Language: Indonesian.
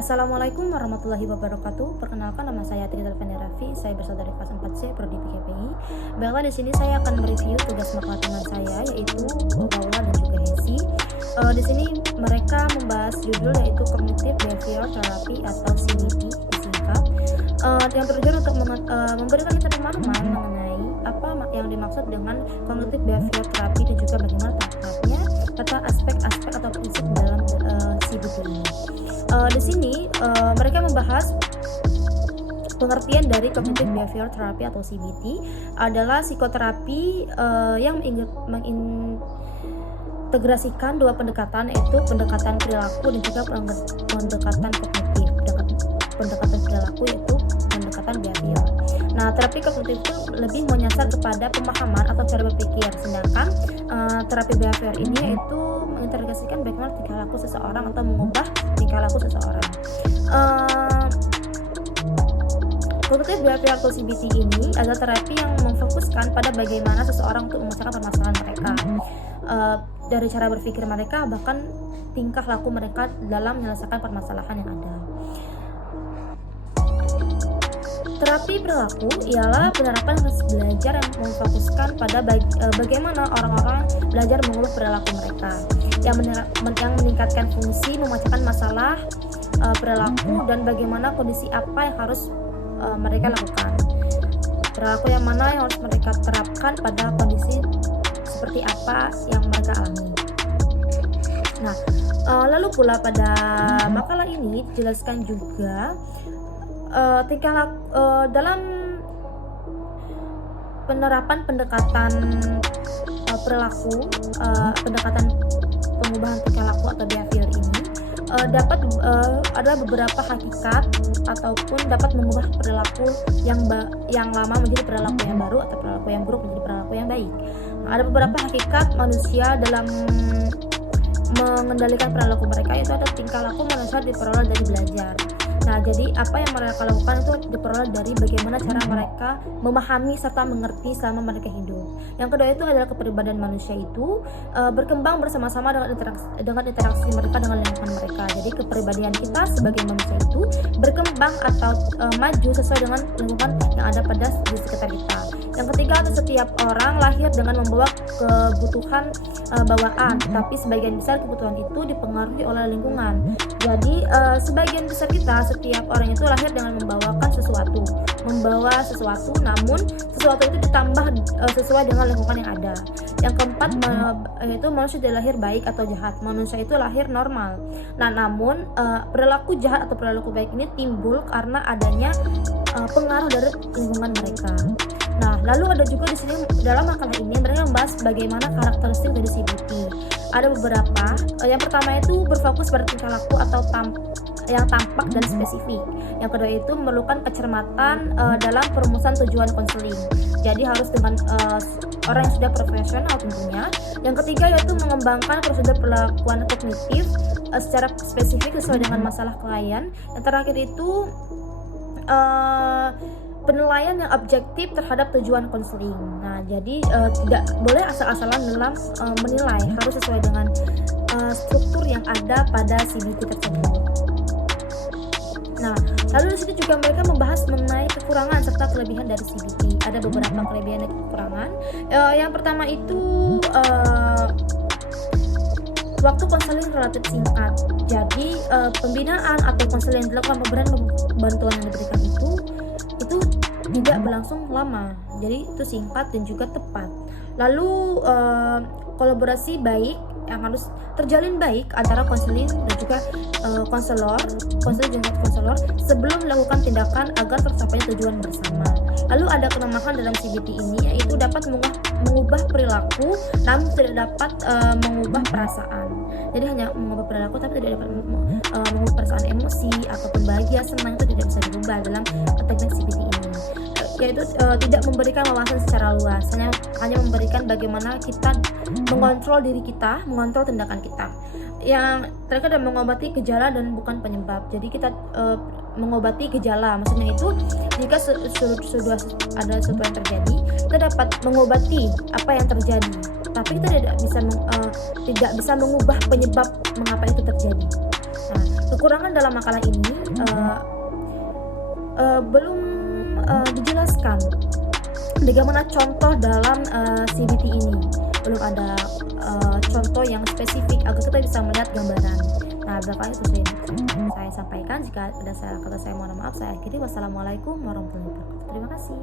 Assalamualaikum warahmatullahi wabarakatuh. Perkenalkan, nama saya Tirta Alfiani Raffi. Saya berasal dari kelas 4C Prodi PKPI. Baiklah, di sini saya akan mereview tugas makalah teman saya, yaitu Paula dan juga Hesi. Di sini mereka membahas judul yaitu Cognitive Behavioral Therapy atau CBT disingkat. Yang bertujuan untuk memberikan pemahaman mengenai apa yang dimaksud dengan Cognitive Behavioral Therapy dan juga bagaimana tahapnya serta aspek-aspek atau prinsip dalam CBT ini. Di sini mereka membahas pengertian dari Cognitive Behavioral Therapy atau CBT adalah psikoterapi yang mengintegrasikan dua pendekatan, yaitu pendekatan perilaku dan juga pendekatan kognitif. Pendekatan perilaku yaitu pendekatan behavior. Nah, terapi kognitif itu lebih menyasar kepada pemahaman atau cara berpikir, sedangkan terapi behavior ini yaitu mengintegrasikan bagaimana tingkah laku seseorang atau mengubah tingkah laku seseorang. Cognitive Behavioral atau CBT ini adalah terapi yang memfokuskan pada bagaimana seseorang untuk memecahkan permasalahan mereka, dari cara berpikir mereka bahkan tingkah laku mereka dalam menyelesaikan permasalahan yang ada. Terapi perilaku ialah penerapan proses belajar yang memfokuskan pada bagaimana orang-orang belajar mengubah perilaku mereka, yang meningkatkan fungsi memecahkan masalah perilaku dan bagaimana kondisi apa yang harus mereka lakukan, perilaku yang mana yang harus mereka terapkan pada kondisi seperti apa yang mereka alami. Nah, lalu pula pada makalah ini dijelaskan juga tingkah laku dalam penerapan pendekatan perilaku, pendekatan pengubahan tingkah laku atau behavior ini dapat ada beberapa hakikat ataupun dapat mengubah perilaku yang lama menjadi perilaku yang baru atau perilaku yang buruk menjadi perilaku yang baik. Nah, ada beberapa hakikat manusia dalam mengendalikan perilaku mereka, yaitu ada tingkah laku manusia diperoleh dari belajar. Nah, jadi apa yang mereka lakukan itu diperoleh dari bagaimana cara mereka memahami serta mengerti selama mereka hidup. Yang kedua itu adalah kepribadian manusia itu berkembang bersama-sama dengan interaksi mereka dengan lingkungan mereka. Jadi kepribadian kita sebagai manusia itu berkembang atau maju sesuai dengan lingkungan yang ada pada di sekitar kita. Yang ketiga, setiap orang lahir dengan membawa kebutuhan bawaan, tetapi sebagian besar kebutuhan itu dipengaruhi oleh lingkungan. Jadi sebagian besar kita, setiap orang itu lahir dengan membawa sesuatu, namun sesuatu itu ditambah sesuai dengan lingkungan yang ada. Yang keempat, yaitu manusia tidak lahir baik atau jahat, manusia itu lahir normal. Nah, namun perilaku jahat atau perilaku baik ini timbul karena adanya pengaruh dari lingkungan mereka. Nah, lalu ada juga di sini dalam makalah ini mereka membahas bagaimana karakteristik dari CBT. Ada beberapa. Yang pertama itu berfokus pada tingkah laku atau yang tampak dan spesifik. Yang kedua itu memerlukan kecermatan dalam perumusan tujuan konseling. Jadi harus dengan orang yang sudah profesional tentunya. Yang ketiga yaitu mengembangkan prosedur perlakuan kognitif secara spesifik sesuai dengan masalah klien. Yang terakhir itu penilaian yang objektif terhadap tujuan konseling. Nah, jadi tidak boleh asal-asalan dalam menilai, harus sesuai dengan struktur yang ada pada CBT tersebut. Nah, lalu di sini juga mereka membahas mengenai kekurangan serta kelebihan dari CBT. Ada beberapa kelebihan dan kekurangan. Yang pertama itu waktu konseling relatif singkat. Jadi pembinaan atau konseling yang dilakukan, pemberian bantuan yang diberikan itu tidak berlangsung lama. Jadi itu singkat dan juga tepat. Lalu kolaborasi baik yang harus terjalin baik antara konseling dan juga konselor sebelum melakukan tindakan agar tercapainya tujuan bersama. Lalu ada kelemahan dalam CBT ini, yaitu dapat mengubah perilaku namun tidak dapat mengubah perasaan. Jadi hanya mengubah perilaku tapi tidak dapat mengubah perasaan, emosi ataupun bahagia, senang itu tidak bisa dirubah dalam teknik CBT ini. Yaitu tidak memberikan wawasan secara luas, hanya memberikan bagaimana kita mengontrol diri kita, mengontrol tindakan kita. Yang terakhir adalah mengobati gejala dan bukan penyebab. Jadi kita mengobati gejala, maksudnya itu jika sudah ada sesuatu yang terjadi, kita dapat mengobati apa yang terjadi, tapi kita tidak bisa mengubah penyebab mengapa itu terjadi. Nah, Kekurangan dalam makalah ini belum dijelaskan bagaimana contoh dalam CBT ini. Belum ada contoh yang spesifik agar kita bisa melihat gambaran. Nah, berapa itu saya sampaikan. Jika ada kata saya mohon maaf, saya akhiri. Wassalamualaikum warahmatullahi wabarakatuh. Terima kasih.